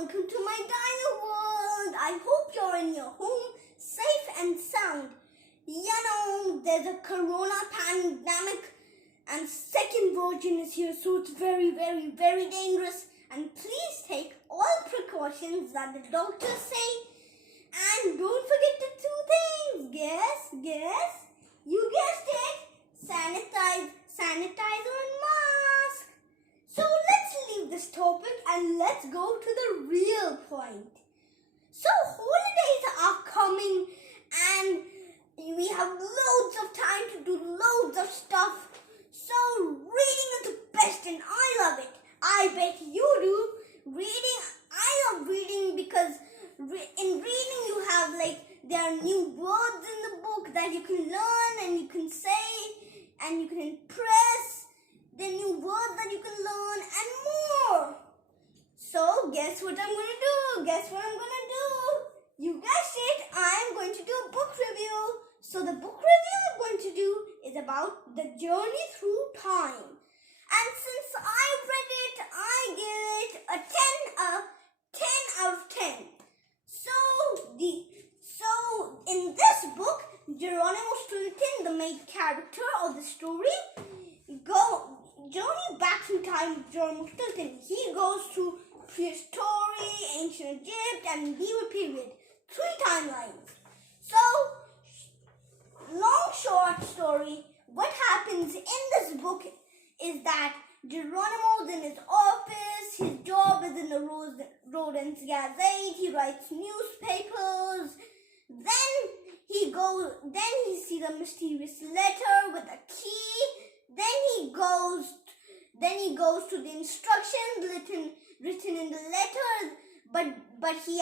welcome to my Dino world. I hope you're in your home, safe and sound. There's a corona pandemic and second version is here, so it's very, very, very dangerous. And please take all precautions that the doctors say. And don't forget the two things. Guess. You guessed it. Sanitizer and mask. So let's leave this topic and let's go to the real point. So holidays are coming and we have loads of time to do loads of stuff. So reading is the best and I love it. I bet you do. I love reading because in reading you have there are new words in the book that you can learn and you can say and you can impress. The new words that you can learn and more. So guess what I'm going to do? You guessed it. I'm going to do a book review. So the book review I'm going to do is about the journey through time. And since I read it, I give it a 10 out of 10. So in this book, Geronimo Stilton, the main character of the story, journey back in time with Geronimo Stilton. He goes to prehistory, ancient Egypt, and medieval period. 3 timelines. So, long short story, what happens in this book is that Geronimo's in his office, his job is in the Rodents Gazette, he writes newspapers, then he sees a mysterious letter with a key, then he goes to the instructions written in the letter, but he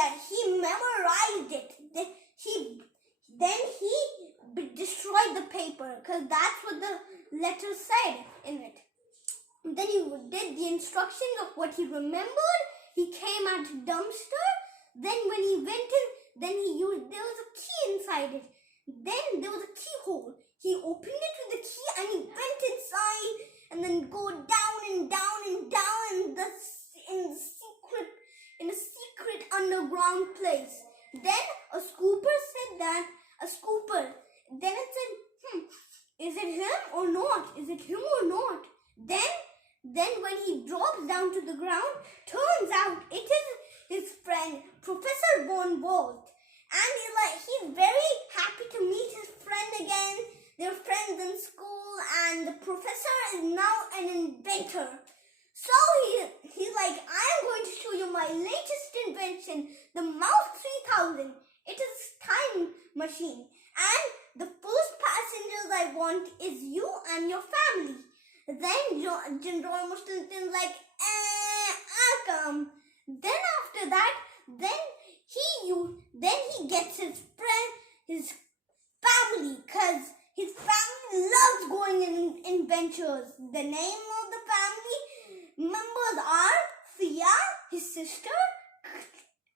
memorized it. Then he destroyed the paper because that's what the letter said in it. Then he did the instructions of what he remembered. He came at a dumpster. Then when he went in, there was a key inside it. Then there was a keyhole. He opened it with the key and he went inside and then go down and down and down in a secret underground place. Then a scooper said that, then it said, is it him or not? Is it him or not? Then when he drops down to the ground, turns out it is his friend, Professor Von Bolt. And he's very happy to meet his friend again. They're friends in school and the professor is now an inventor. So he's like, I am going to show you my latest invention, the Mouse 3000. It is a time machine. And the first passengers I want is you and your family. Then Geronimo Stilton's like, I'll come. Then after that, then he gets his family, because his family loves going in adventures. The name of the family members are Thea, his sister,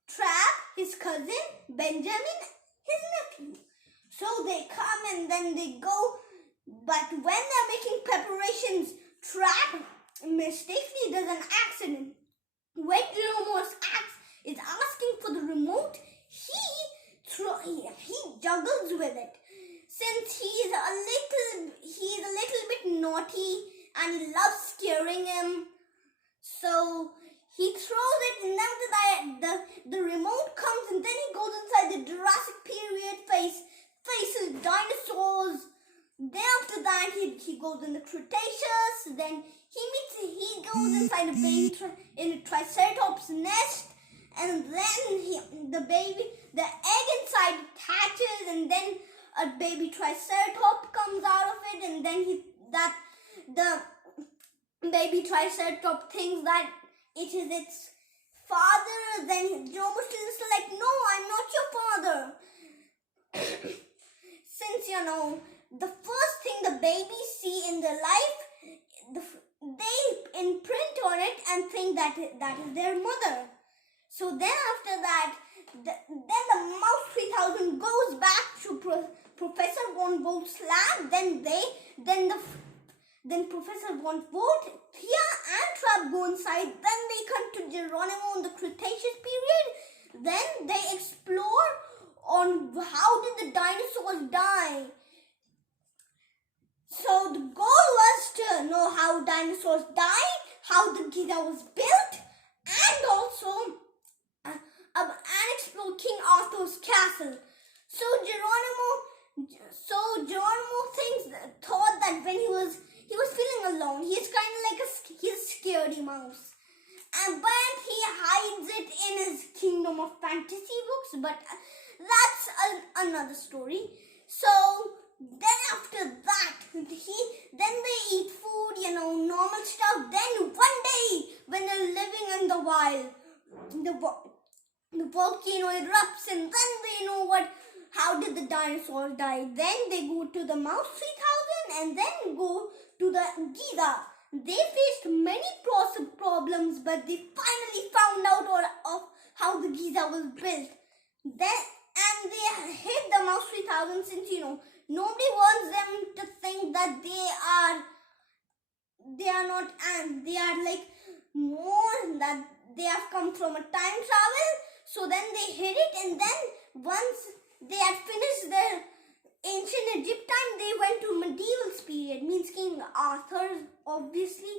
Trap, his cousin, Benjamin, his nephew. So they come and then they go, but when they're making preparations, Trap mistakenly does an accident. When Geronimo is asking for the remote, he juggles with it. Since he's a little bit naughty and he loves scaring him, so he throws it, and then the remote comes, and then he goes inside the Jurassic period, faces dinosaurs. Then after that, he goes in the Cretaceous. Then he goes inside a Triceratops nest, and then the egg inside hatches, and then a baby Triceratops comes out of it, and then the baby Triceratops thinks that it is its father. Then Geronimo is like, no, I'm not your father. Since the first thing the babies see in their life, they imprint on it and think that is their mother. So then after that, then the Mouse 3000 goes back to Professor Von Bolt's lab. Then Then Professor Von Vogt, Thea and Trap go inside. Then they come to Geronimo in the Cretaceous period. Then they explore on how did the dinosaurs die. So the goal was to know how dinosaurs died, how the Giza was built, and also and explore King Arthur's castle. So Geronimo thought that when he was feeling alone, he's kind of like he's a scaredy mouse, but he hides it in his kingdom of fantasy books. But that's another story. So then after that, they eat food, normal stuff. Then one day, when they're living in the wild, the volcano erupts, and then they know how did the dinosaurs die. Then they go to the Mouse 3000 and then go to the Giza. They faced many problems, but they finally found out of how the Giza was built. And they hit the Mouse 3000 since, nobody wants them to think that they are not ants. They are like more that they have come from a time travel. So then they hit it, and then once they had finished their ancient Egypt time, they went to medieval period, means King Arthur, obviously.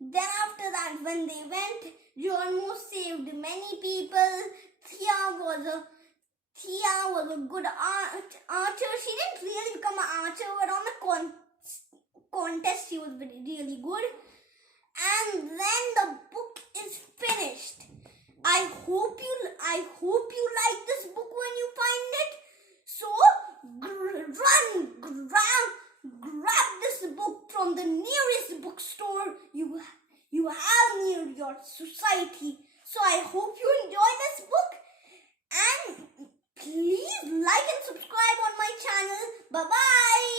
Then after that, when they went, Geronimo saved many people. Thea was a good archer. She didn't really become an archer, but on the contest she was really good. And then the book is finished. I hope you like this book when you find it. So grab this book from the nearest bookstore you have near your society. So I hope you enjoy this book, and please like and subscribe on my channel. Bye bye.